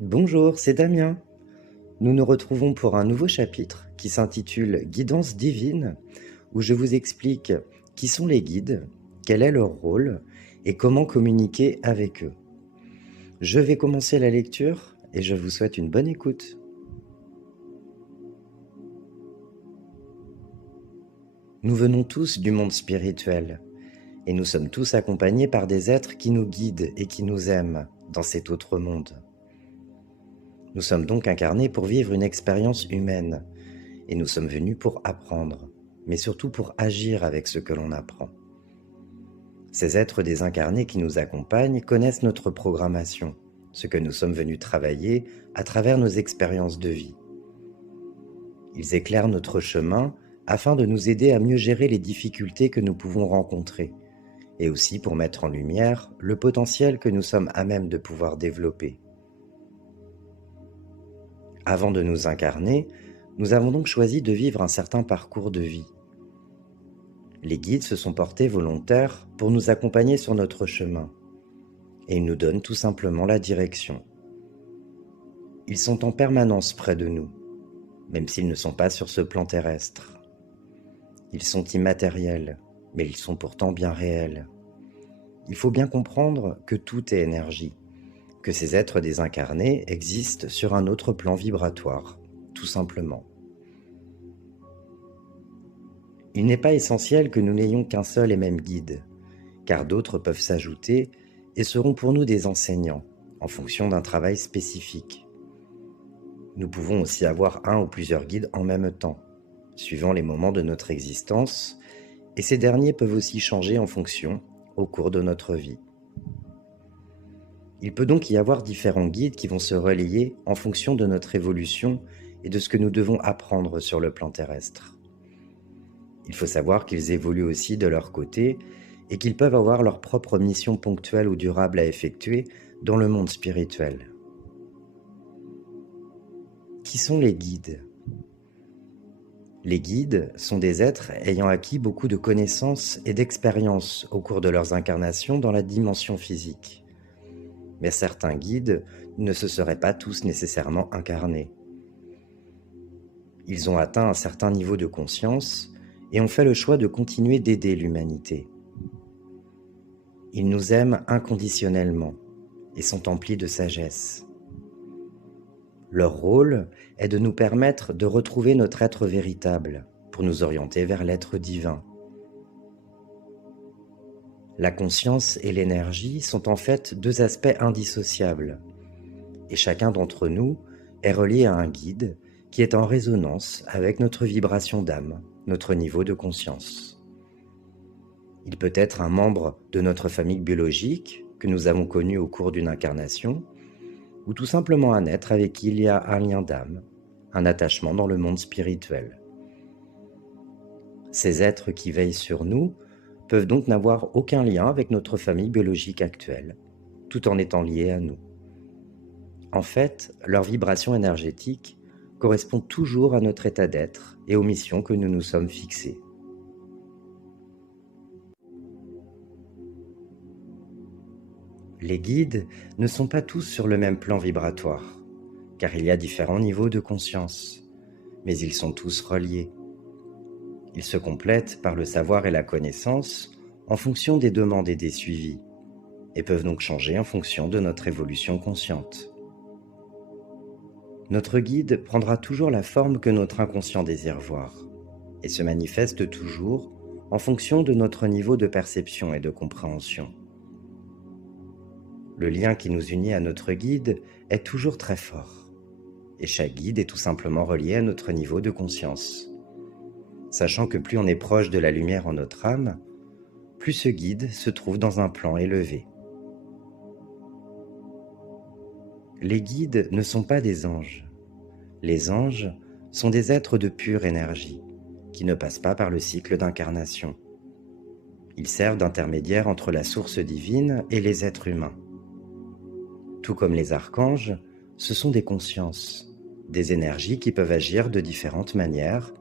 Bonjour, c'est Damien. Nous nous retrouvons pour un nouveau chapitre qui s'intitule Guidance divine, où je vous explique qui sont les guides, quel est leur rôle et comment communiquer avec eux. Je vais commencer la lecture et je vous souhaite une bonne écoute. Nous venons tous du monde spirituel et nous sommes tous accompagnés par des êtres qui nous guident et qui nous aiment dans cet autre monde. Nous sommes donc incarnés pour vivre une expérience humaine et nous sommes venus pour apprendre, mais surtout pour agir avec ce que l'on apprend. Ces êtres désincarnés qui nous accompagnent connaissent notre programmation, ce que nous sommes venus travailler à travers nos expériences de vie. Ils éclairent notre chemin afin de nous aider à mieux gérer les difficultés que nous pouvons rencontrer, et aussi pour mettre en lumière le potentiel que nous sommes à même de pouvoir développer. Avant de nous incarner, nous avons donc choisi de vivre un certain parcours de vie. Les guides se sont portés volontaires pour nous accompagner sur notre chemin, et ils nous donnent tout simplement la direction. Ils sont en permanence près de nous, même s'ils ne sont pas sur ce plan terrestre. Ils sont immatériels, mais ils sont pourtant bien réels. Il faut bien comprendre que tout est énergie, que ces êtres désincarnés existent sur un autre plan vibratoire, tout simplement. Il n'est pas essentiel que nous n'ayons qu'un seul et même guide, car d'autres peuvent s'ajouter et seront pour nous des enseignants, en fonction d'un travail spécifique. Nous pouvons aussi avoir un ou plusieurs guides en même temps, suivant les moments de notre existence, et ces derniers peuvent aussi changer en fonction au cours de notre vie. Il peut donc y avoir différents guides qui vont se relier en fonction de notre évolution et de ce que nous devons apprendre sur le plan terrestre. Il faut savoir qu'ils évoluent aussi de leur côté et qu'ils peuvent avoir leur propre mission ponctuelle ou durable à effectuer dans le monde spirituel. Qui sont les guides ? Les guides sont des êtres ayant acquis beaucoup de connaissances et d'expériences au cours de leurs incarnations dans la dimension physique. Mais certains guides ne se seraient pas tous nécessairement incarnés. Ils ont atteint un certain niveau de conscience et ont fait le choix de continuer d'aider l'humanité. Ils nous aiment inconditionnellement et sont emplis de sagesse. Leur rôle est de nous permettre de retrouver notre être véritable pour nous orienter vers l'être divin. La conscience et l'énergie sont en fait deux aspects indissociables, et chacun d'entre nous est relié à un guide qui est en résonance avec notre vibration d'âme, notre niveau de conscience. Il peut être un membre de notre famille biologique que nous avons connu au cours d'une incarnation, ou tout simplement un être avec qui il y a un lien d'âme, un attachement dans le monde spirituel. Ces êtres qui veillent sur nous peuvent donc n'avoir aucun lien avec notre famille biologique actuelle, tout en étant liés à nous. En fait, leur vibration énergétique correspond toujours à notre état d'être et aux missions que nous nous sommes fixées. Les guides ne sont pas tous sur le même plan vibratoire, car il y a différents niveaux de conscience, mais ils sont tous reliés. Ils se complètent par le savoir et la connaissance en fonction des demandes et des suivis, et peuvent donc changer en fonction de notre évolution consciente. Notre guide prendra toujours la forme que notre inconscient désire voir, et se manifeste toujours en fonction de notre niveau de perception et de compréhension. Le lien qui nous unit à notre guide est toujours très fort, et chaque guide est tout simplement relié à notre niveau de conscience. Sachant que plus on est proche de la lumière en notre âme, plus ce guide se trouve dans un plan élevé. Les guides ne sont pas des anges. Les anges sont des êtres de pure énergie, qui ne passent pas par le cycle d'incarnation. Ils servent d'intermédiaire entre la source divine et les êtres humains. Tout comme les archanges, ce sont des consciences, des énergies qui peuvent agir de différentes manières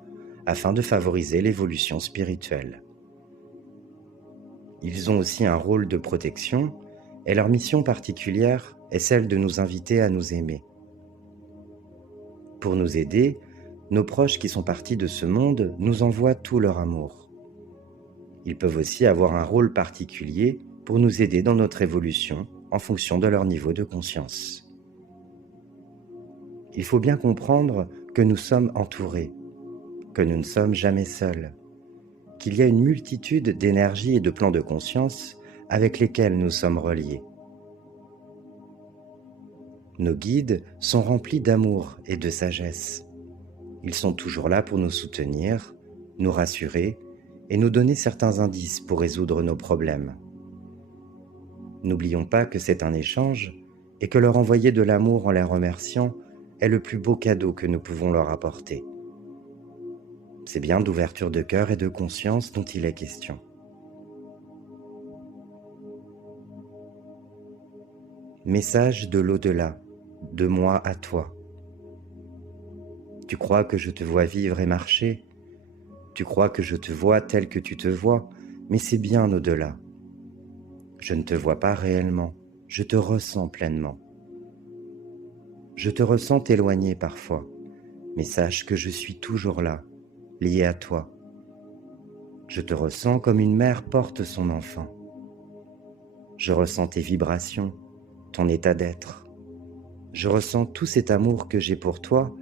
afin de favoriser l'évolution spirituelle. Ils ont aussi un rôle de protection et leur mission particulière est celle de nous inviter à nous aimer. Pour nous aider, nos proches qui sont partis de ce monde nous envoient tout leur amour. Ils peuvent aussi avoir un rôle particulier pour nous aider dans notre évolution en fonction de leur niveau de conscience. Il faut bien comprendre que nous sommes entourés, que nous ne sommes jamais seuls, qu'il y a une multitude d'énergies et de plans de conscience avec lesquels nous sommes reliés. Nos guides sont remplis d'amour et de sagesse. Ils sont toujours là pour nous soutenir, nous rassurer et nous donner certains indices pour résoudre nos problèmes. N'oublions pas que c'est un échange et que leur envoyer de l'amour en les remerciant est le plus beau cadeau que nous pouvons leur apporter. C'est bien d'ouverture de cœur et de conscience dont il est question. Message de l'au-delà, de moi à toi. Tu crois que je te vois vivre et marcher? Tu crois que je te vois tel que tu te vois, mais c'est bien au-delà. Je ne te vois pas réellement, je te ressens pleinement. Je te ressens éloigné parfois, mais sache que je suis toujours là, lié à toi. Je te ressens comme une mère porte son enfant. Je ressens tes vibrations, ton état d'être. Je ressens tout cet amour que j'ai pour toi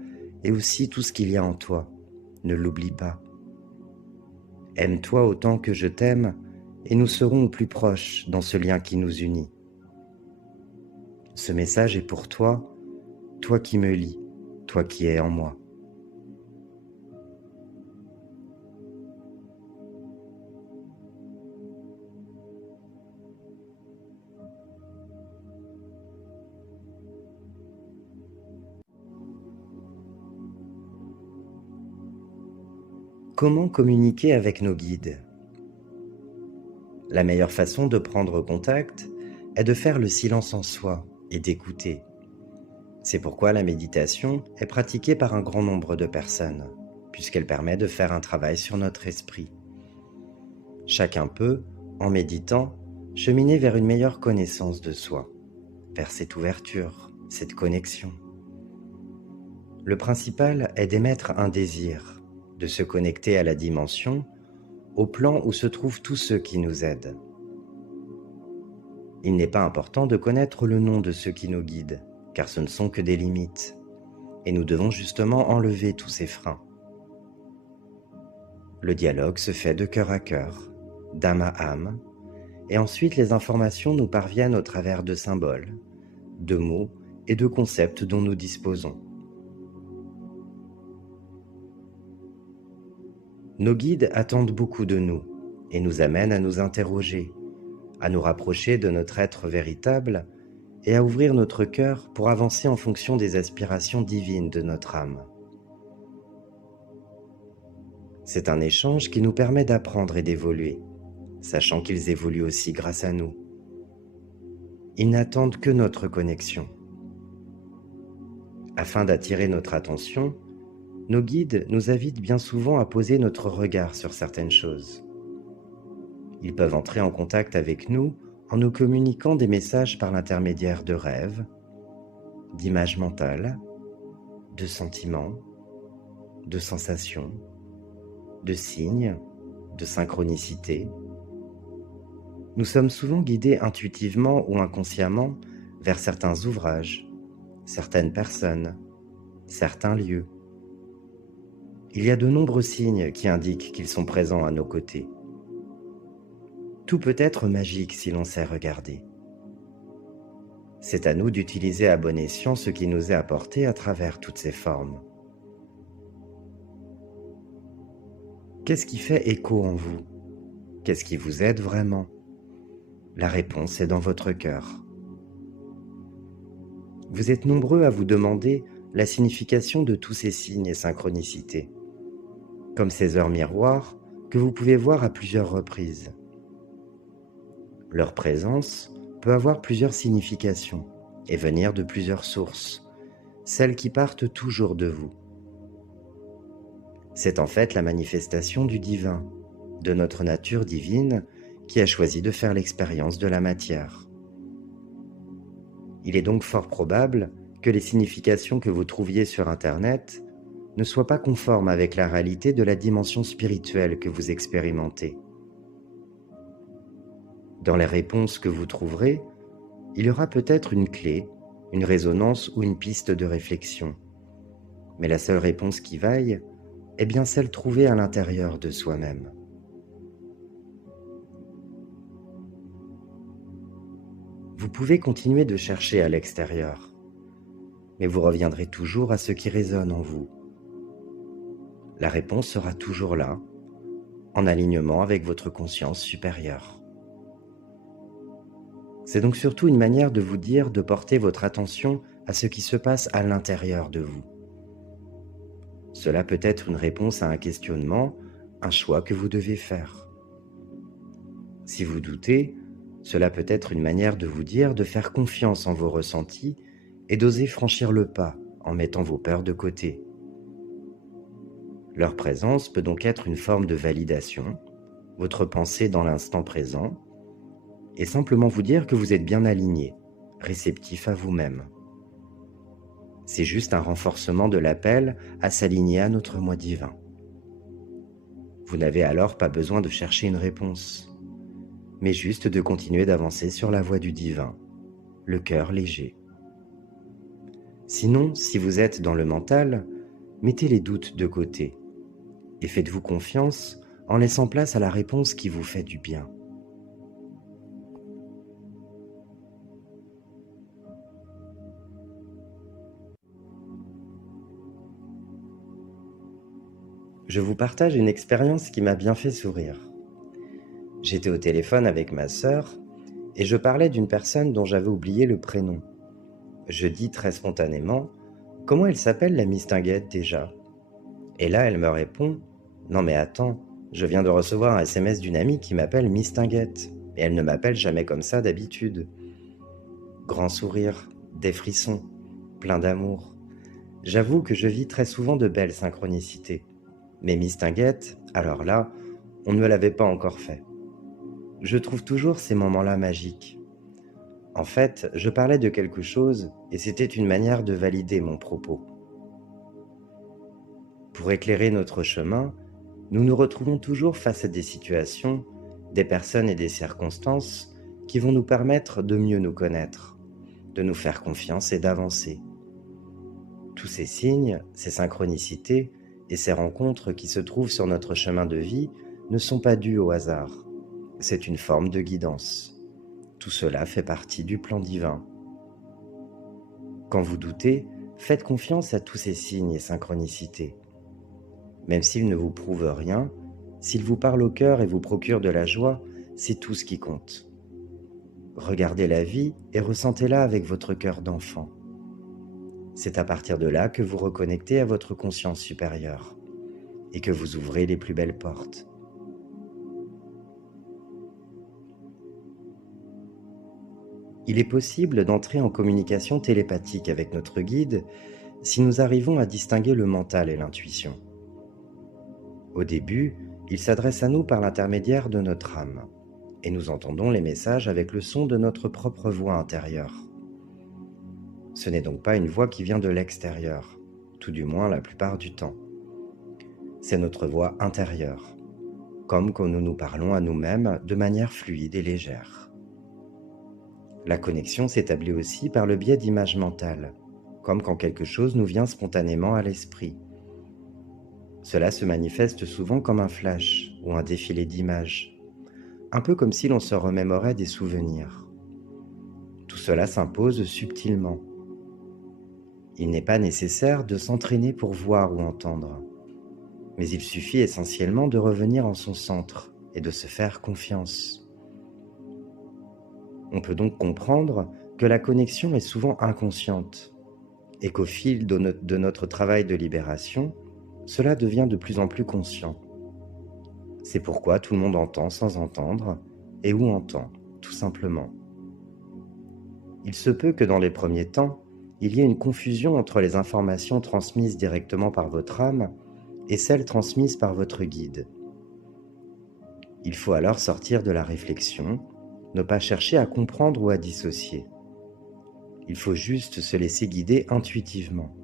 et aussi tout ce qu'il y a en toi. Ne l'oublie pas. Aime-toi autant que je t'aime et nous serons au plus proches dans ce lien qui nous unit. Ce message est pour toi, toi qui me lis, toi qui es en moi. Comment communiquer avec nos guides? La meilleure façon de prendre contact est de faire le silence en soi et d'écouter. C'est pourquoi la méditation est pratiquée par un grand nombre de personnes, puisqu'elle permet de faire un travail sur notre esprit. Chacun peut, en méditant, cheminer vers une meilleure connaissance de soi, vers cette ouverture, cette connexion. Le principal est d'émettre un désir, de se connecter à la dimension, au plan où se trouvent tous ceux qui nous aident. Il n'est pas important de connaître le nom de ceux qui nous guident, car ce ne sont que des limites, et nous devons justement enlever tous ces freins. Le dialogue se fait de cœur à cœur, d'âme à âme, et ensuite les informations nous parviennent au travers de symboles, de mots et de concepts dont nous disposons. Nos guides attendent beaucoup de nous et nous amènent à nous interroger, à nous rapprocher de notre être véritable et à ouvrir notre cœur pour avancer en fonction des aspirations divines de notre âme. C'est un échange qui nous permet d'apprendre et d'évoluer, sachant qu'ils évoluent aussi grâce à nous. Ils n'attendent que notre connexion. Afin d'attirer notre attention, nos guides nous invitent bien souvent à poser notre regard sur certaines choses. Ils peuvent entrer en contact avec nous en nous communiquant des messages par l'intermédiaire de rêves, d'images mentales, de sentiments, de sensations, de signes, de synchronicité. Nous sommes souvent guidés intuitivement ou inconsciemment vers certains ouvrages, certaines personnes, certains lieux. Il y a de nombreux signes qui indiquent qu'ils sont présents à nos côtés. Tout peut être magique si l'on sait regarder. C'est à nous d'utiliser à bon escient ce qui nous est apporté à travers toutes ces formes. Qu'est-ce qui fait écho en vous? Qu'est-ce qui vous aide vraiment? La réponse est dans votre cœur. Vous êtes nombreux à vous demander la signification de tous ces signes et synchronicités, comme ces heures miroirs que vous pouvez voir à plusieurs reprises. Leur présence peut avoir plusieurs significations et venir de plusieurs sources, celles qui partent toujours de vous. C'est en fait la manifestation du divin, de notre nature divine qui a choisi de faire l'expérience de la matière. Il est donc fort probable que les significations que vous trouviez sur Internet ne soient pas conformes avec la réalité de la dimension spirituelle que vous expérimentez. Dans les réponses que vous trouverez, il y aura peut-être une clé, une résonance ou une piste de réflexion. Mais la seule réponse qui vaille est bien celle trouvée à l'intérieur de soi-même. Vous pouvez continuer de chercher à l'extérieur, mais vous reviendrez toujours à ce qui résonne en vous. La réponse sera toujours là, en alignement avec votre conscience supérieure. C'est donc surtout une manière de vous dire de porter votre attention à ce qui se passe à l'intérieur de vous. Cela peut être une réponse à un questionnement, un choix que vous devez faire. Si vous doutez, cela peut être une manière de vous dire de faire confiance en vos ressentis et d'oser franchir le pas en mettant vos peurs de côté. Leur présence peut donc être une forme de validation, votre pensée dans l'instant présent, et simplement vous dire que vous êtes bien aligné, réceptif à vous-même. C'est juste un renforcement de l'appel à s'aligner à notre moi divin. Vous n'avez alors pas besoin de chercher une réponse, mais juste de continuer d'avancer sur la voie du divin, le cœur léger. Sinon, si vous êtes dans le mental, mettez les doutes de côté et faites-vous confiance en laissant place à la réponse qui vous fait du bien. Je vous partage une expérience qui m'a bien fait sourire. J'étais au téléphone avec ma sœur et je parlais d'une personne dont j'avais oublié le prénom. Je dis très spontanément « Comment elle s'appelle la mistinguette déjà ?» Et là, elle me répond « Non mais attends, je viens de recevoir un SMS d'une amie qui m'appelle mistinguette et elle ne m'appelle jamais comme ça d'habitude. » Grand sourire, des frissons, plein d'amour. J'avoue que je vis très souvent de belles synchronicités. Mais mistinguette, alors là, on ne me l'avait pas encore fait. Je trouve toujours ces moments-là magiques. En fait, je parlais de quelque chose et c'était une manière de valider mon propos. Pour éclairer notre chemin, nous nous retrouvons toujours face à des situations, des personnes et des circonstances qui vont nous permettre de mieux nous connaître, de nous faire confiance et d'avancer. Tous ces signes, ces synchronicités et ces rencontres qui se trouvent sur notre chemin de vie ne sont pas dus au hasard. C'est une forme de guidance. Tout cela fait partie du plan divin. Quand vous doutez, faites confiance à tous ces signes et synchronicités. Même s'ils ne vous prouvent rien, s'ils vous parlent au cœur et vous procurent de la joie, c'est tout ce qui compte. Regardez la vie et ressentez-la avec votre cœur d'enfant. C'est à partir de là que vous reconnectez à votre conscience supérieure et que vous ouvrez les plus belles portes. Il est possible d'entrer en communication télépathique avec notre guide si nous arrivons à distinguer le mental et l'intuition. Au début, il s'adresse à nous par l'intermédiaire de notre âme, et nous entendons les messages avec le son de notre propre voix intérieure. Ce n'est donc pas une voix qui vient de l'extérieur, tout du moins la plupart du temps. C'est notre voix intérieure, comme quand nous nous parlons à nous-mêmes de manière fluide et légère. La connexion s'établit aussi par le biais d'images mentales, comme quand quelque chose nous vient spontanément à l'esprit. Cela se manifeste souvent comme un flash ou un défilé d'images, un peu comme si l'on se remémorait des souvenirs. Tout cela s'impose subtilement. Il n'est pas nécessaire de s'entraîner pour voir ou entendre, mais il suffit essentiellement de revenir en son centre et de se faire confiance. On peut donc comprendre que la connexion est souvent inconsciente et qu'au fil de notre travail de libération, cela devient de plus en plus conscient. C'est pourquoi tout le monde entend sans entendre et ou entend, tout simplement. Il se peut que dans les premiers temps, il y ait une confusion entre les informations transmises directement par votre âme et celles transmises par votre guide. Il faut alors sortir de la réflexion, ne pas chercher à comprendre ou à dissocier. Il faut juste se laisser guider intuitivement.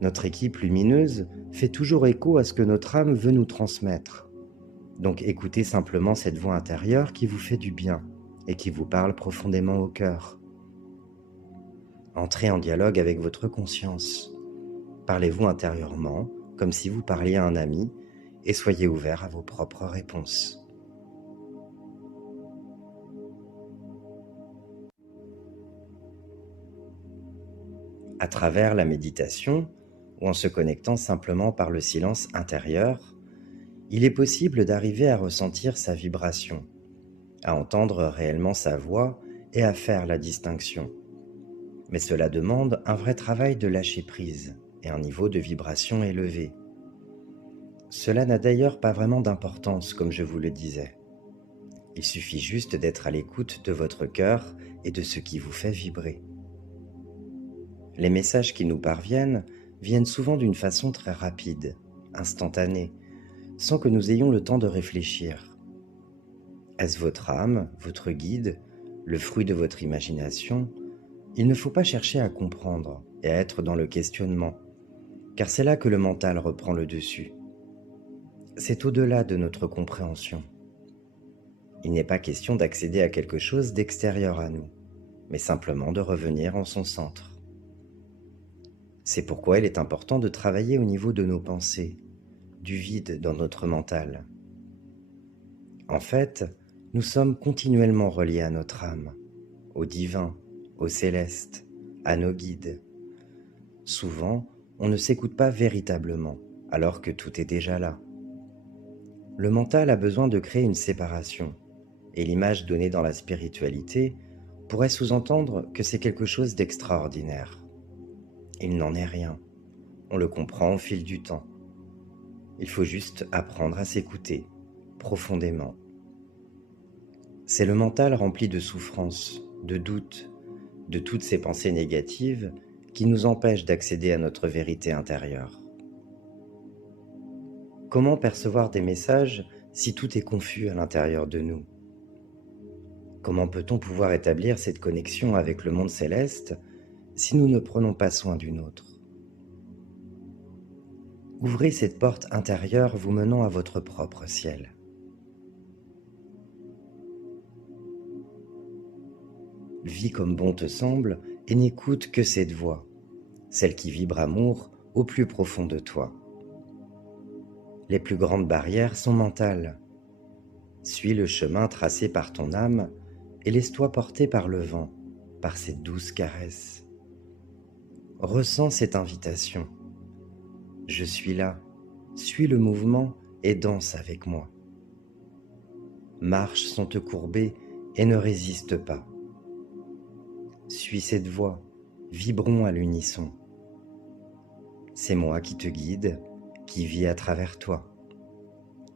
Notre équipe lumineuse fait toujours écho à ce que notre âme veut nous transmettre. Donc écoutez simplement cette voix intérieure qui vous fait du bien et qui vous parle profondément au cœur. Entrez en dialogue avec votre conscience. Parlez-vous intérieurement comme si vous parliez à un ami et soyez ouvert à vos propres réponses. À travers la méditation, ou en se connectant simplement par le silence intérieur, il est possible d'arriver à ressentir sa vibration, à entendre réellement sa voix et à faire la distinction. Mais cela demande un vrai travail de lâcher prise et un niveau de vibration élevé. Cela n'a d'ailleurs pas vraiment d'importance, comme je vous le disais. Il suffit juste d'être à l'écoute de votre cœur et de ce qui vous fait vibrer. Les messages qui nous parviennent viennent souvent d'une façon très rapide, instantanée, sans que nous ayons le temps de réfléchir. Est-ce votre âme, votre guide, le fruit de votre imagination? Il ne faut pas chercher à comprendre et à être dans le questionnement, car c'est là que le mental reprend le dessus. C'est au-delà de notre compréhension. Il n'est pas question d'accéder à quelque chose d'extérieur à nous, mais simplement de revenir en son centre. C'est pourquoi il est important de travailler au niveau de nos pensées, du vide dans notre mental. En fait, nous sommes continuellement reliés à notre âme, au divin, au céleste, à nos guides. Souvent, on ne s'écoute pas véritablement, alors que tout est déjà là. Le mental a besoin de créer une séparation, et l'image donnée dans la spiritualité pourrait sous-entendre que c'est quelque chose d'extraordinaire. Il n'en est rien. On le comprend au fil du temps. Il faut juste apprendre à s'écouter, profondément. C'est le mental rempli de souffrance, de doutes, de toutes ces pensées négatives qui nous empêchent d'accéder à notre vérité intérieure. Comment percevoir des messages si tout est confus à l'intérieur de nous? Comment peut-on pouvoir établir cette connexion avec le monde céleste si nous ne prenons pas soin du nôtre? Ouvrez cette porte intérieure vous menant à votre propre ciel. Vis comme bon te semble et n'écoute que cette voix, celle qui vibre amour au plus profond de toi. Les plus grandes barrières sont mentales. Suis le chemin tracé par ton âme et laisse-toi porter par le vent, par cette douce caresse. Ressens cette invitation. Je suis là, suis le mouvement et danse avec moi. Marche sans te courber et ne résiste pas. Suis cette voix, vibrons à l'unisson. C'est moi qui te guide, qui vis à travers toi.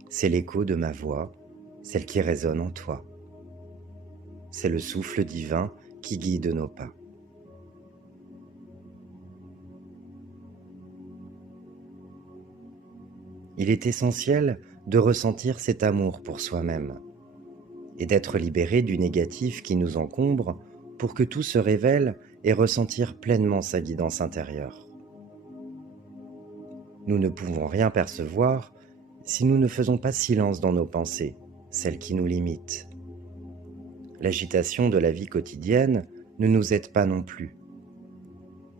C'est l'écho de ma voix, celle qui résonne en toi. C'est le souffle divin qui guide nos pas. Il est essentiel de ressentir cet amour pour soi-même et d'être libéré du négatif qui nous encombre pour que tout se révèle et ressentir pleinement sa guidance intérieure. Nous ne pouvons rien percevoir si nous ne faisons pas silence dans nos pensées, celles qui nous limitent. L'agitation de la vie quotidienne ne nous aide pas non plus.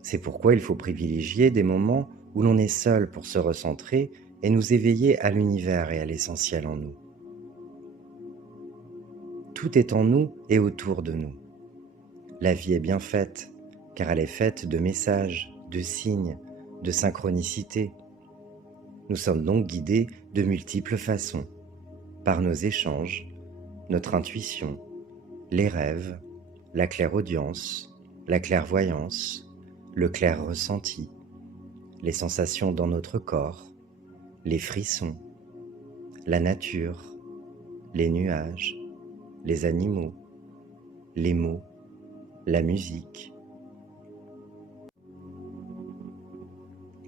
C'est pourquoi il faut privilégier des moments où l'on est seul pour se recentrer et nous éveiller à l'univers et à l'essentiel en nous. Tout est en nous et autour de nous. La vie est bien faite, car elle est faite de messages, de signes, de synchronicités. Nous sommes donc guidés de multiples façons, par nos échanges, notre intuition, les rêves, la clairaudience, la clairvoyance, le clair ressenti, les sensations dans notre corps, les frissons, la nature, les nuages, les animaux, les mots, la musique.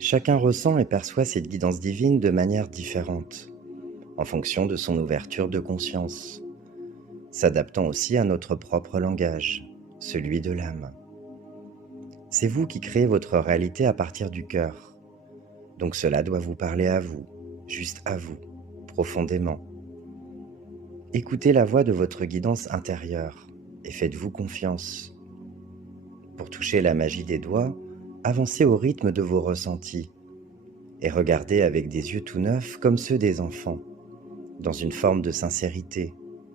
Chacun ressent et perçoit cette guidance divine de manière différente, en fonction de son ouverture de conscience, s'adaptant aussi à notre propre langage, celui de l'âme. C'est vous qui créez votre réalité à partir du cœur. Donc cela doit vous parler à vous, juste à vous, profondément. Écoutez la voix de votre guidance intérieure et faites-vous confiance. Pour toucher la magie des doigts, avancez au rythme de vos ressentis et regardez avec des yeux tout neufs comme ceux des enfants, dans une forme de sincérité,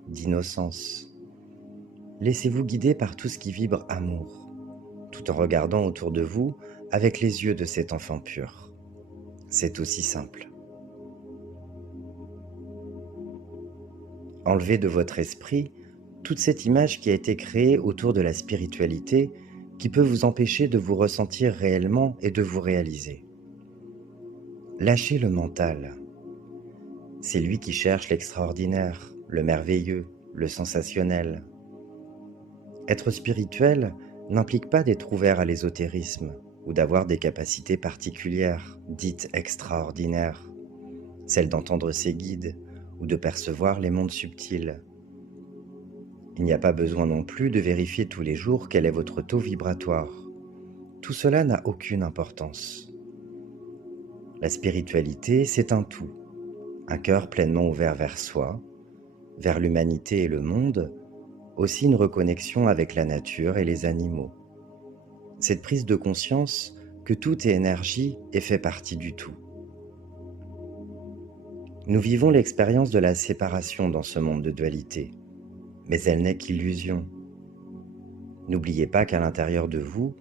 d'innocence. Laissez-vous guider par tout ce qui vibre amour, tout en regardant autour de vous avec les yeux de cet enfant pur. C'est aussi simple. Enlevez de votre esprit toute cette image qui a été créée autour de la spiritualité qui peut vous empêcher de vous ressentir réellement et de vous réaliser. Lâchez le mental. C'est lui qui cherche l'extraordinaire, le merveilleux, le sensationnel. Être spirituel n'implique pas d'être ouvert à l'ésotérisme ou d'avoir des capacités particulières, dites extraordinaires, celles d'entendre ses guides ou de percevoir les mondes subtils. Il n'y a pas besoin non plus de vérifier tous les jours quel est votre taux vibratoire. Tout cela n'a aucune importance. La spiritualité, c'est un tout, un cœur pleinement ouvert vers soi, vers l'humanité et le monde, aussi une reconnexion avec la nature et les animaux. Cette prise de conscience que tout est énergie et fait partie du tout. Nous vivons l'expérience de la séparation dans ce monde de dualité, mais elle n'est qu'illusion. N'oubliez pas qu'à l'intérieur de vous,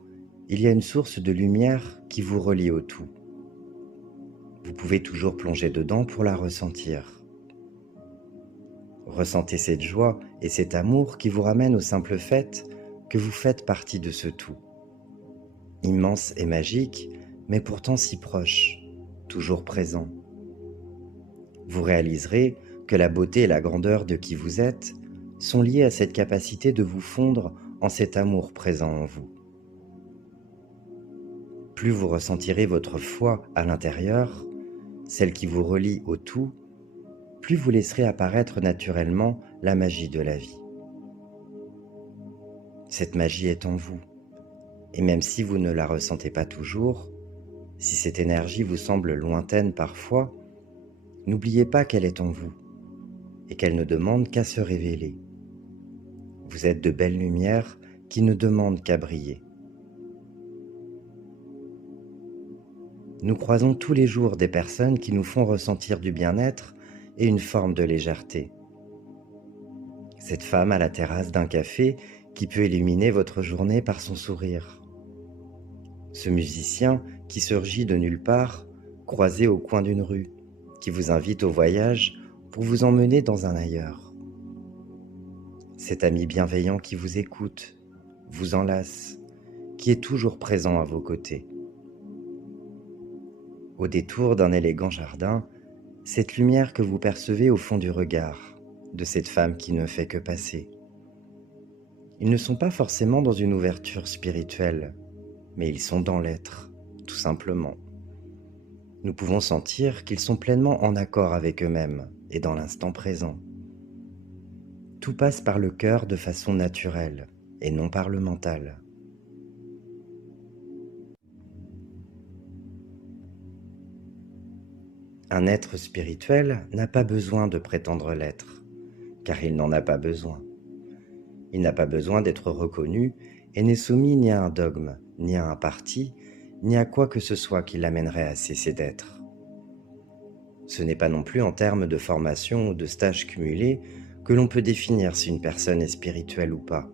il y a une source de lumière qui vous relie au tout. Vous pouvez toujours plonger dedans pour la ressentir. Ressentez cette joie et cet amour qui vous ramènent au simple fait que vous faites partie de ce tout. Immense et magique, mais pourtant si proche, toujours présent. Vous réaliserez que la beauté et la grandeur de qui vous êtes sont liées à cette capacité de vous fondre en cet amour présent en vous. Plus vous ressentirez votre foi à l'intérieur, celle qui vous relie au tout, plus vous laisserez apparaître naturellement la magie de la vie. Cette magie est en vous, et même si vous ne la ressentez pas toujours, si cette énergie vous semble lointaine parfois, n'oubliez pas qu'elle est en vous, et qu'elle ne demande qu'à se révéler. Vous êtes de belles lumières qui ne demandent qu'à briller. Nous croisons tous les jours des personnes qui nous font ressentir du bien-être et une forme de légèreté. Cette femme à la terrasse d'un café qui peut illuminer votre journée par son sourire. Ce musicien qui surgit de nulle part, croisé au coin d'une rue, qui vous invite au voyage pour vous emmener dans un ailleurs. Cet ami bienveillant qui vous écoute, vous enlace, qui est toujours présent à vos côtés. Au détour d'un élégant jardin, cette lumière que vous percevez au fond du regard de cette femme qui ne fait que passer. Ils ne sont pas forcément dans une ouverture spirituelle, mais ils sont dans l'être, tout simplement. Nous pouvons sentir qu'ils sont pleinement en accord avec eux-mêmes et dans l'instant présent. Tout passe par le cœur de façon naturelle et non par le mental. Un être spirituel n'a pas besoin de prétendre l'être, car il n'en a pas besoin. Il n'a pas besoin d'être reconnu et n'est soumis ni à un dogme, ni à un parti, ni à quoi que ce soit qui l'amènerait à cesser d'être. Ce n'est pas non plus en termes de formation ou de stage cumulé que l'on peut définir si une personne est spirituelle ou pas.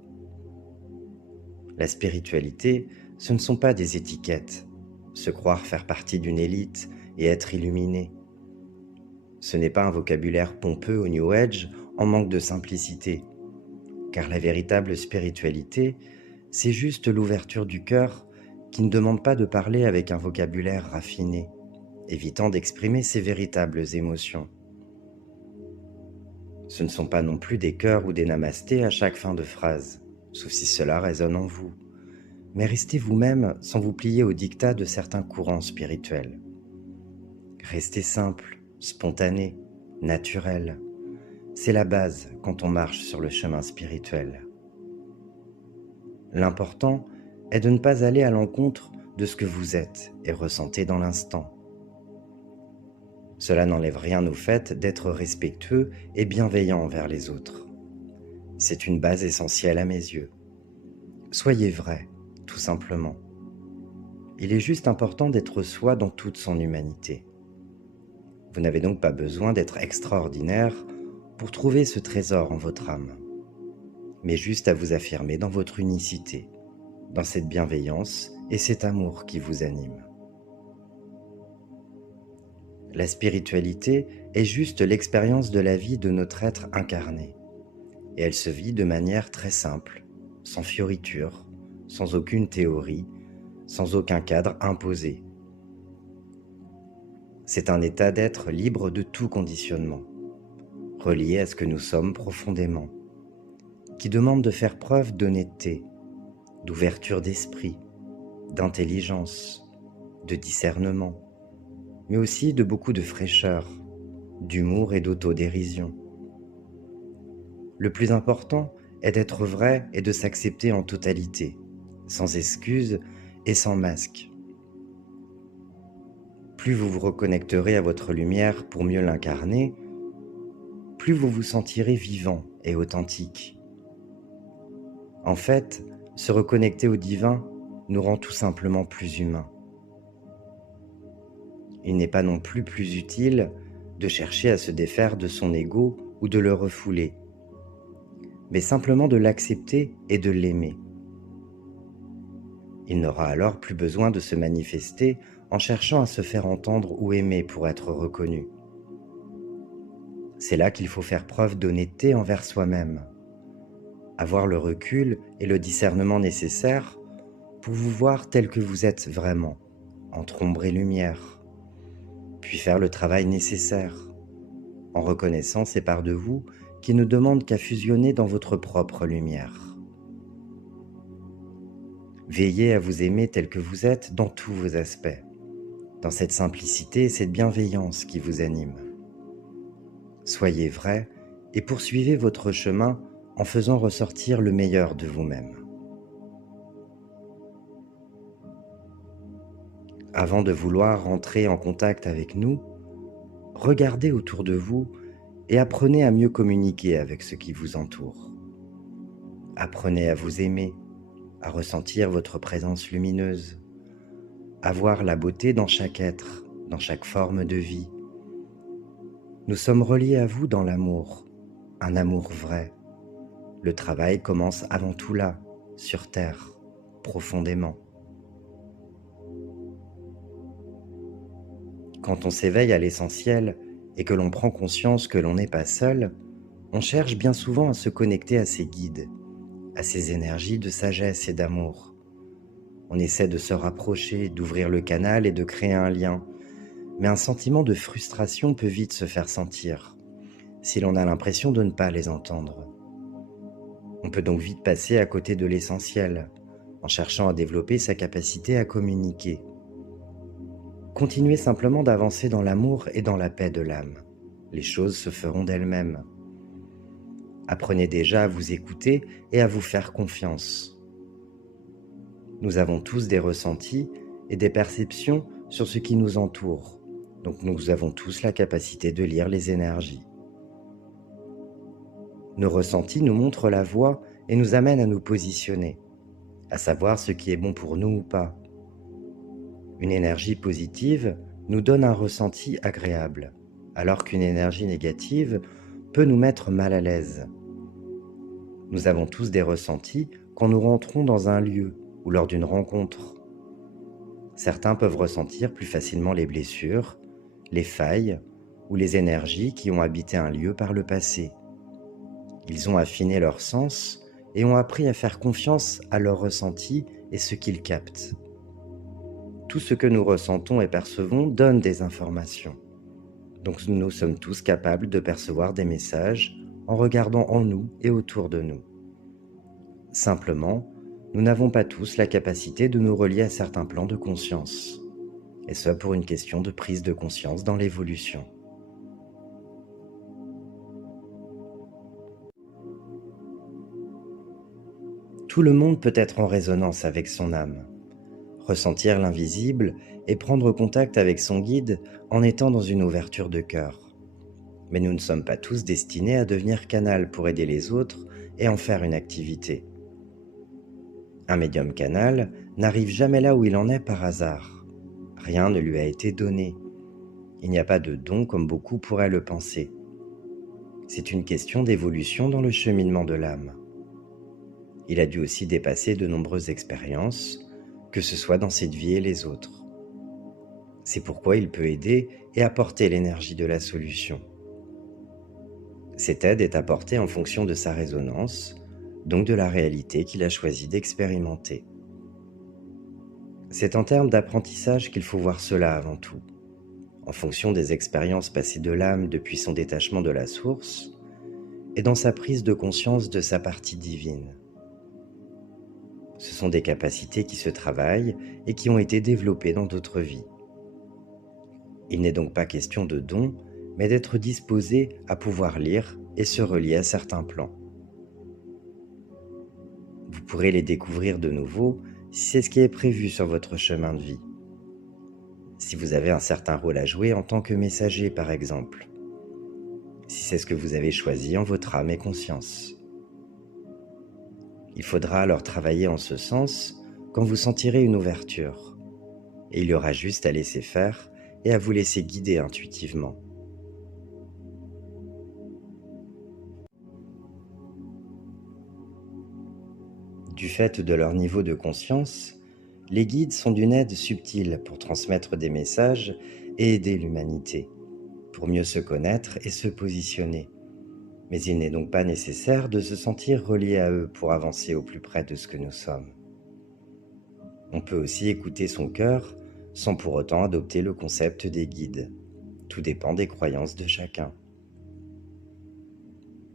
La spiritualité, ce ne sont pas des étiquettes, se croire faire partie d'une élite et être illuminé. Ce n'est pas un vocabulaire pompeux au New Age en manque de simplicité, car la véritable spiritualité, c'est juste l'ouverture du cœur qui ne demande pas de parler avec un vocabulaire raffiné, évitant d'exprimer ses véritables émotions. Ce ne sont pas non plus des chœurs ou des namastés à chaque fin de phrase, sauf si cela résonne en vous, mais restez vous-même sans vous plier au diktat de certains courants spirituels. Restez simple, spontané, naturel. C'est la base quand on marche sur le chemin spirituel. L'important est de ne pas aller à l'encontre de ce que vous êtes et ressentez dans l'instant. Cela n'enlève rien au fait d'être respectueux et bienveillant envers les autres. C'est une base essentielle à mes yeux. Soyez vrai, tout simplement. Il est juste important d'être soi dans toute son humanité. Vous n'avez donc pas besoin d'être extraordinaire pour trouver ce trésor en votre âme, mais juste à vous affirmer dans votre unicité, dans cette bienveillance et cet amour qui vous anime. La spiritualité est juste l'expérience de la vie de notre être incarné, et elle se vit de manière très simple, sans fioritures, sans aucune théorie, sans aucun cadre imposé. C'est un état d'être libre de tout conditionnement, relié à ce que nous sommes profondément, qui demande de faire preuve d'honnêteté, d'ouverture d'esprit, d'intelligence, de discernement, mais aussi de beaucoup de fraîcheur, d'humour et d'autodérision. Le plus important est d'être vrai et de s'accepter en totalité, sans excuses et sans masque. Plus vous vous reconnecterez à votre lumière pour mieux l'incarner, plus vous vous sentirez vivant et authentique. En fait, se reconnecter au divin nous rend tout simplement plus humains. Il n'est pas non plus utile de chercher à se défaire de son ego ou de le refouler, mais simplement de l'accepter et de l'aimer. Il n'aura alors plus besoin de se manifester en cherchant à se faire entendre ou aimer pour être reconnu. C'est là qu'il faut faire preuve d'honnêteté envers soi-même, avoir le recul et le discernement nécessaires pour vous voir tel que vous êtes vraiment, entre ombre et lumière, puis faire le travail nécessaire, en reconnaissant ces parts de vous qui ne demandent qu'à fusionner dans votre propre lumière. Veillez à vous aimer tel que vous êtes dans tous vos aspects, dans cette simplicité et cette bienveillance qui vous anime. Soyez vrai et poursuivez votre chemin en faisant ressortir le meilleur de vous-même. Avant de vouloir entrer en contact avec nous, regardez autour de vous et apprenez à mieux communiquer avec ce qui vous entoure. Apprenez à vous aimer, à ressentir votre présence lumineuse, à voir la beauté dans chaque être, dans chaque forme de vie. Nous sommes reliés à vous dans l'amour, un amour vrai. Le travail commence avant tout là, sur Terre, profondément. Quand on s'éveille à l'essentiel et que l'on prend conscience que l'on n'est pas seul, on cherche bien souvent à se connecter à ses guides, à ses énergies de sagesse et d'amour. On essaie de se rapprocher, d'ouvrir le canal et de créer un lien, mais un sentiment de frustration peut vite se faire sentir, si l'on a l'impression de ne pas les entendre. On peut donc vite passer à côté de l'essentiel, en cherchant à développer sa capacité à communiquer. Continuez simplement d'avancer dans l'amour et dans la paix de l'âme. Les choses se feront d'elles-mêmes. Apprenez déjà à vous écouter et à vous faire confiance. Nous avons tous des ressentis et des perceptions sur ce qui nous entoure, donc nous avons tous la capacité de lire les énergies. Nos ressentis nous montrent la voie et nous amènent à nous positionner, à savoir ce qui est bon pour nous ou pas. Une énergie positive nous donne un ressenti agréable, alors qu'une énergie négative peut nous mettre mal à l'aise. Nous avons tous des ressentis quand nous rentrons dans un lieu ou lors d'une rencontre. Certains peuvent ressentir plus facilement les blessures, les failles ou les énergies qui ont habité un lieu par le passé. Ils ont affiné leurs sens et ont appris à faire confiance à leurs ressentis et ce qu'ils captent. Tout ce que nous ressentons et percevons donne des informations. Donc nous sommes tous capables de percevoir des messages en regardant en nous et autour de nous. Simplement, nous n'avons pas tous la capacité de nous relier à certains plans de conscience, et ce pour une question de prise de conscience dans l'évolution. Tout le monde peut être en résonance avec son âme, ressentir l'invisible et prendre contact avec son guide en étant dans une ouverture de cœur. Mais nous ne sommes pas tous destinés à devenir canal pour aider les autres et en faire une activité. Un médium canal n'arrive jamais là où il en est par hasard. Rien ne lui a été donné. Il n'y a pas de don comme beaucoup pourraient le penser. C'est une question d'évolution dans le cheminement de l'âme. Il a dû aussi dépasser de nombreuses expériences, que ce soit dans cette vie et les autres. C'est pourquoi il peut aider et apporter l'énergie de la solution. Cette aide est apportée en fonction de sa résonance, donc de la réalité qu'il a choisi d'expérimenter. C'est en termes d'apprentissage qu'il faut voir cela avant tout. En fonction des expériences passées de l'âme depuis son détachement de la source, et dans sa prise de conscience de sa partie divine. Ce sont des capacités qui se travaillent et qui ont été développées dans d'autres vies. Il n'est donc pas question de don, mais d'être disposé à pouvoir lire et se relier à certains plans. Vous pourrez les découvrir de nouveau si c'est ce qui est prévu sur votre chemin de vie. Si vous avez un certain rôle à jouer en tant que messager, par exemple. Si c'est ce que vous avez choisi en votre âme et conscience. Il faudra alors travailler en ce sens quand vous sentirez une ouverture. Et il y aura juste à laisser faire et à vous laisser guider intuitivement. Du fait de leur niveau de conscience, les guides sont d'une aide subtile pour transmettre des messages et aider l'humanité, pour mieux se connaître et se positionner. Mais il n'est donc pas nécessaire de se sentir relié à eux pour avancer au plus près de ce que nous sommes. On peut aussi écouter son cœur sans pour autant adopter le concept des guides. Tout dépend des croyances de chacun.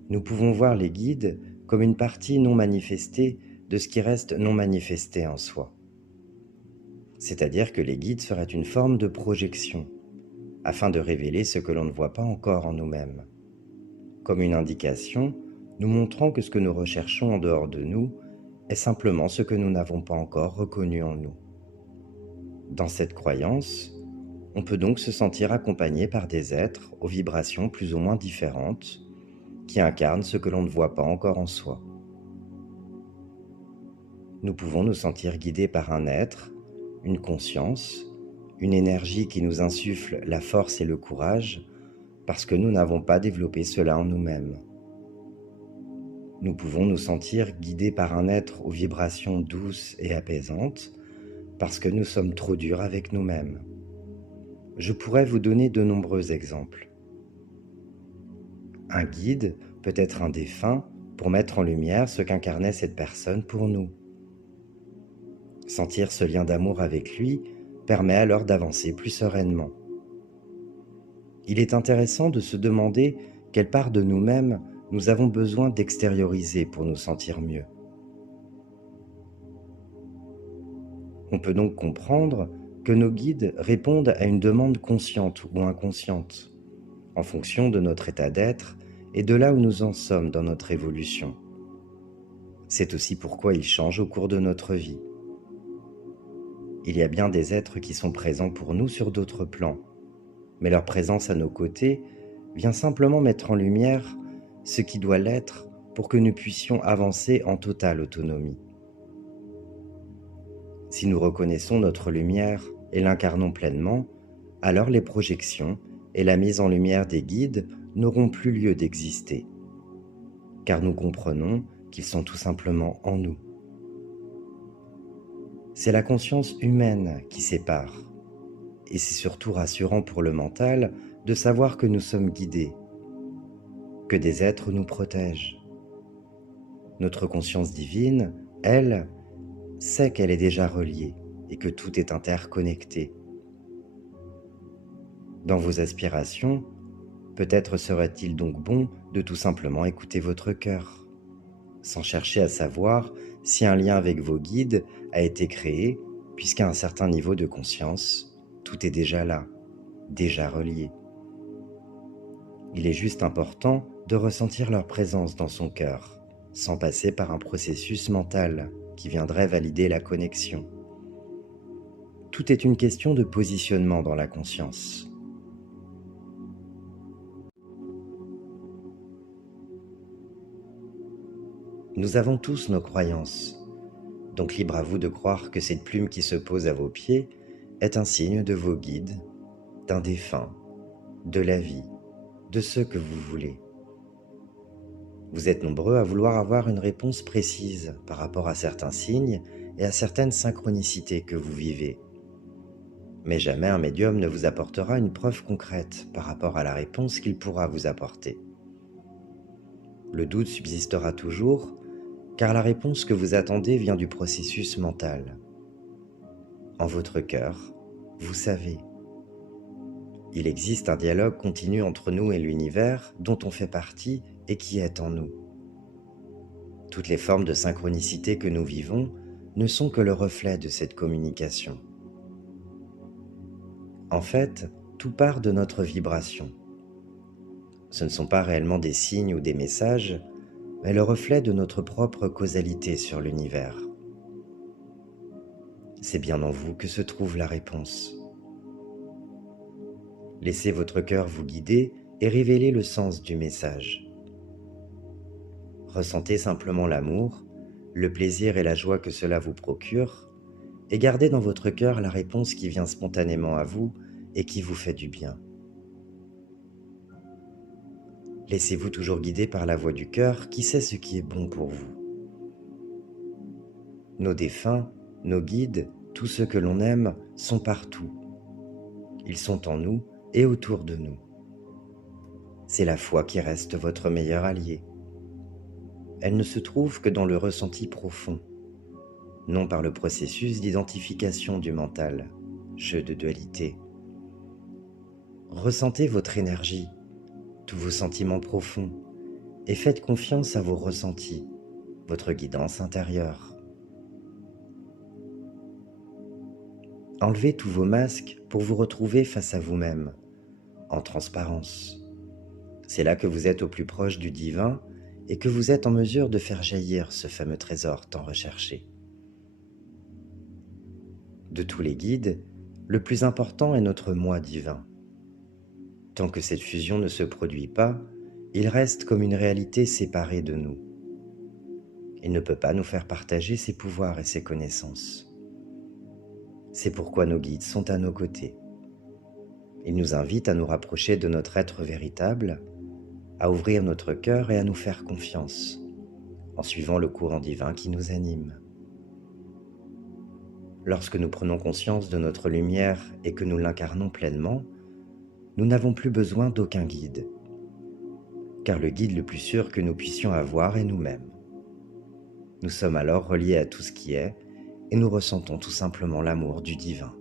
Nous pouvons voir les guides comme une partie non manifestée de ce qui reste non manifesté en soi. C'est-à-dire que les guides seraient une forme de projection, afin de révéler ce que l'on ne voit pas encore en nous-mêmes. Comme une indication, nous montrant que ce que nous recherchons en dehors de nous est simplement ce que nous n'avons pas encore reconnu en nous. Dans cette croyance, on peut donc se sentir accompagné par des êtres aux vibrations plus ou moins différentes, qui incarnent ce que l'on ne voit pas encore en soi. Nous pouvons nous sentir guidés par un être, une conscience, une énergie qui nous insuffle la force et le courage, parce que nous n'avons pas développé cela en nous-mêmes. Nous pouvons nous sentir guidés par un être aux vibrations douces et apaisantes, parce que nous sommes trop durs avec nous-mêmes. Je pourrais vous donner de nombreux exemples. Un guide peut être un défunt pour mettre en lumière ce qu'incarnait cette personne pour nous. Sentir ce lien d'amour avec lui permet alors d'avancer plus sereinement. Il est intéressant de se demander quelle part de nous-mêmes nous avons besoin d'extérioriser pour nous sentir mieux. On peut donc comprendre que nos guides répondent à une demande consciente ou inconsciente, en fonction de notre état d'être et de là où nous en sommes dans notre évolution. C'est aussi pourquoi ils changent au cours de notre vie. Il y a bien des êtres qui sont présents pour nous sur d'autres plans, mais leur présence à nos côtés vient simplement mettre en lumière ce qui doit l'être pour que nous puissions avancer en totale autonomie. Si nous reconnaissons notre lumière et l'incarnons pleinement, alors les projections et la mise en lumière des guides n'auront plus lieu d'exister, car nous comprenons qu'ils sont tout simplement en nous. C'est la conscience humaine qui sépare, et c'est surtout rassurant pour le mental de savoir que nous sommes guidés, que des êtres nous protègent. Notre conscience divine, elle, sait qu'elle est déjà reliée et que tout est interconnecté. Dans vos aspirations, peut-être serait-il donc bon de tout simplement écouter votre cœur, sans chercher à savoir si un lien avec vos guides a été créé, puisqu'à un certain niveau de conscience, tout est déjà là, déjà relié. Il est juste important de ressentir leur présence dans son cœur sans passer par un processus mental qui viendrait valider la connexion. Tout est une question de positionnement dans la conscience. Nous avons tous nos croyances, donc libre à vous de croire que cette plume qui se pose à vos pieds est un signe de vos guides, d'un défunt, de la vie, de ce que vous voulez. Vous êtes nombreux à vouloir avoir une réponse précise par rapport à certains signes et à certaines synchronicités que vous vivez. Mais jamais un médium ne vous apportera une preuve concrète par rapport à la réponse qu'il pourra vous apporter. Le doute subsistera toujours, car la réponse que vous attendez vient du processus mental. En votre cœur, vous savez. Il existe un dialogue continu entre nous et l'univers dont on fait partie et qui est en nous. Toutes les formes de synchronicité que nous vivons ne sont que le reflet de cette communication. En fait, tout part de notre vibration. Ce ne sont pas réellement des signes ou des messages, mais le reflet de notre propre causalité sur l'univers. C'est bien en vous que se trouve la réponse. Laissez votre cœur vous guider et révéler le sens du message. Ressentez simplement l'amour, le plaisir et la joie que cela vous procure, et gardez dans votre cœur la réponse qui vient spontanément à vous et qui vous fait du bien. Laissez-vous toujours guider par la voix du cœur qui sait ce qui est bon pour vous. Nos défunts, nos guides, tous ceux que l'on aime sont partout. Ils sont en nous et autour de nous. C'est la foi qui reste votre meilleur allié. Elle ne se trouve que dans le ressenti profond, non par le processus d'identification du mental, jeu de dualité. Ressentez votre énergie, tous vos sentiments profonds, et faites confiance à vos ressentis, votre guidance intérieure. Enlevez tous vos masques pour vous retrouver face à vous-même, en transparence. C'est là que vous êtes au plus proche du divin et que vous êtes en mesure de faire jaillir ce fameux trésor tant recherché. De tous les guides, le plus important est notre moi divin. Tant que cette fusion ne se produit pas, il reste comme une réalité séparée de nous. Il ne peut pas nous faire partager ses pouvoirs et ses connaissances. C'est pourquoi nos guides sont à nos côtés. Ils nous invitent à nous rapprocher de notre être véritable, à ouvrir notre cœur et à nous faire confiance, en suivant le courant divin qui nous anime. Lorsque nous prenons conscience de notre lumière et que nous l'incarnons pleinement, nous n'avons plus besoin d'aucun guide, car le guide le plus sûr que nous puissions avoir est nous-mêmes. Nous sommes alors reliés à tout ce qui est et nous ressentons tout simplement l'amour du divin.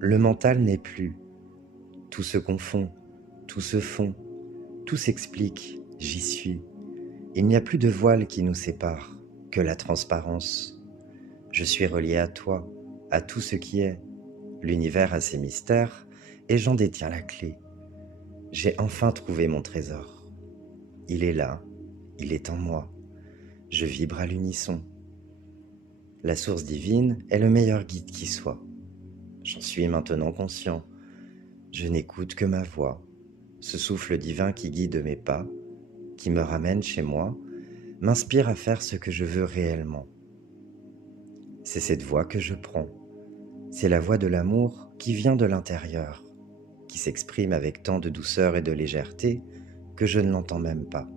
Le mental n'est plus. Tout se confond, tout se fond, tout s'explique, j'y suis. Il n'y a plus de voile qui nous sépare, que la transparence. Je suis relié à toi, à tout ce qui est. L'univers a ses mystères et j'en détiens la clé. J'ai enfin trouvé mon trésor. Il est là, il est en moi. Je vibre à l'unisson. La source divine est le meilleur guide qui soit. J'en suis maintenant conscient. Je n'écoute que ma voix, ce souffle divin qui guide mes pas, qui me ramène chez moi, m'inspire à faire ce que je veux réellement. C'est cette voix que je prends. C'est la voix de l'amour qui vient de l'intérieur, qui s'exprime avec tant de douceur et de légèreté que je ne l'entends même pas.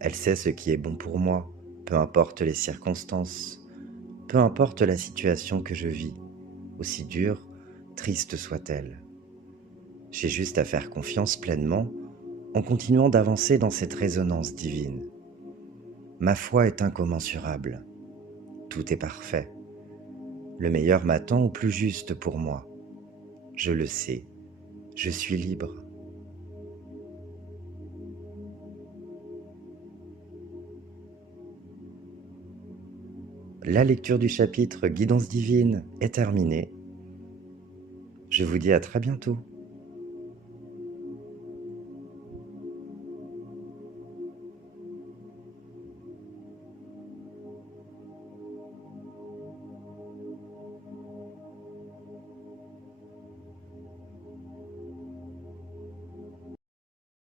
Elle sait ce qui est bon pour moi, peu importe les circonstances, peu importe la situation que je vis, aussi dure, triste soit-elle. J'ai juste à faire confiance pleinement en continuant d'avancer dans cette résonance divine. Ma foi est incommensurable. Tout est parfait. Le meilleur m'attend au plus juste pour moi. Je le sais. Je suis libre. La lecture du chapitre Guidance divine est terminée. Je vous dis à très bientôt.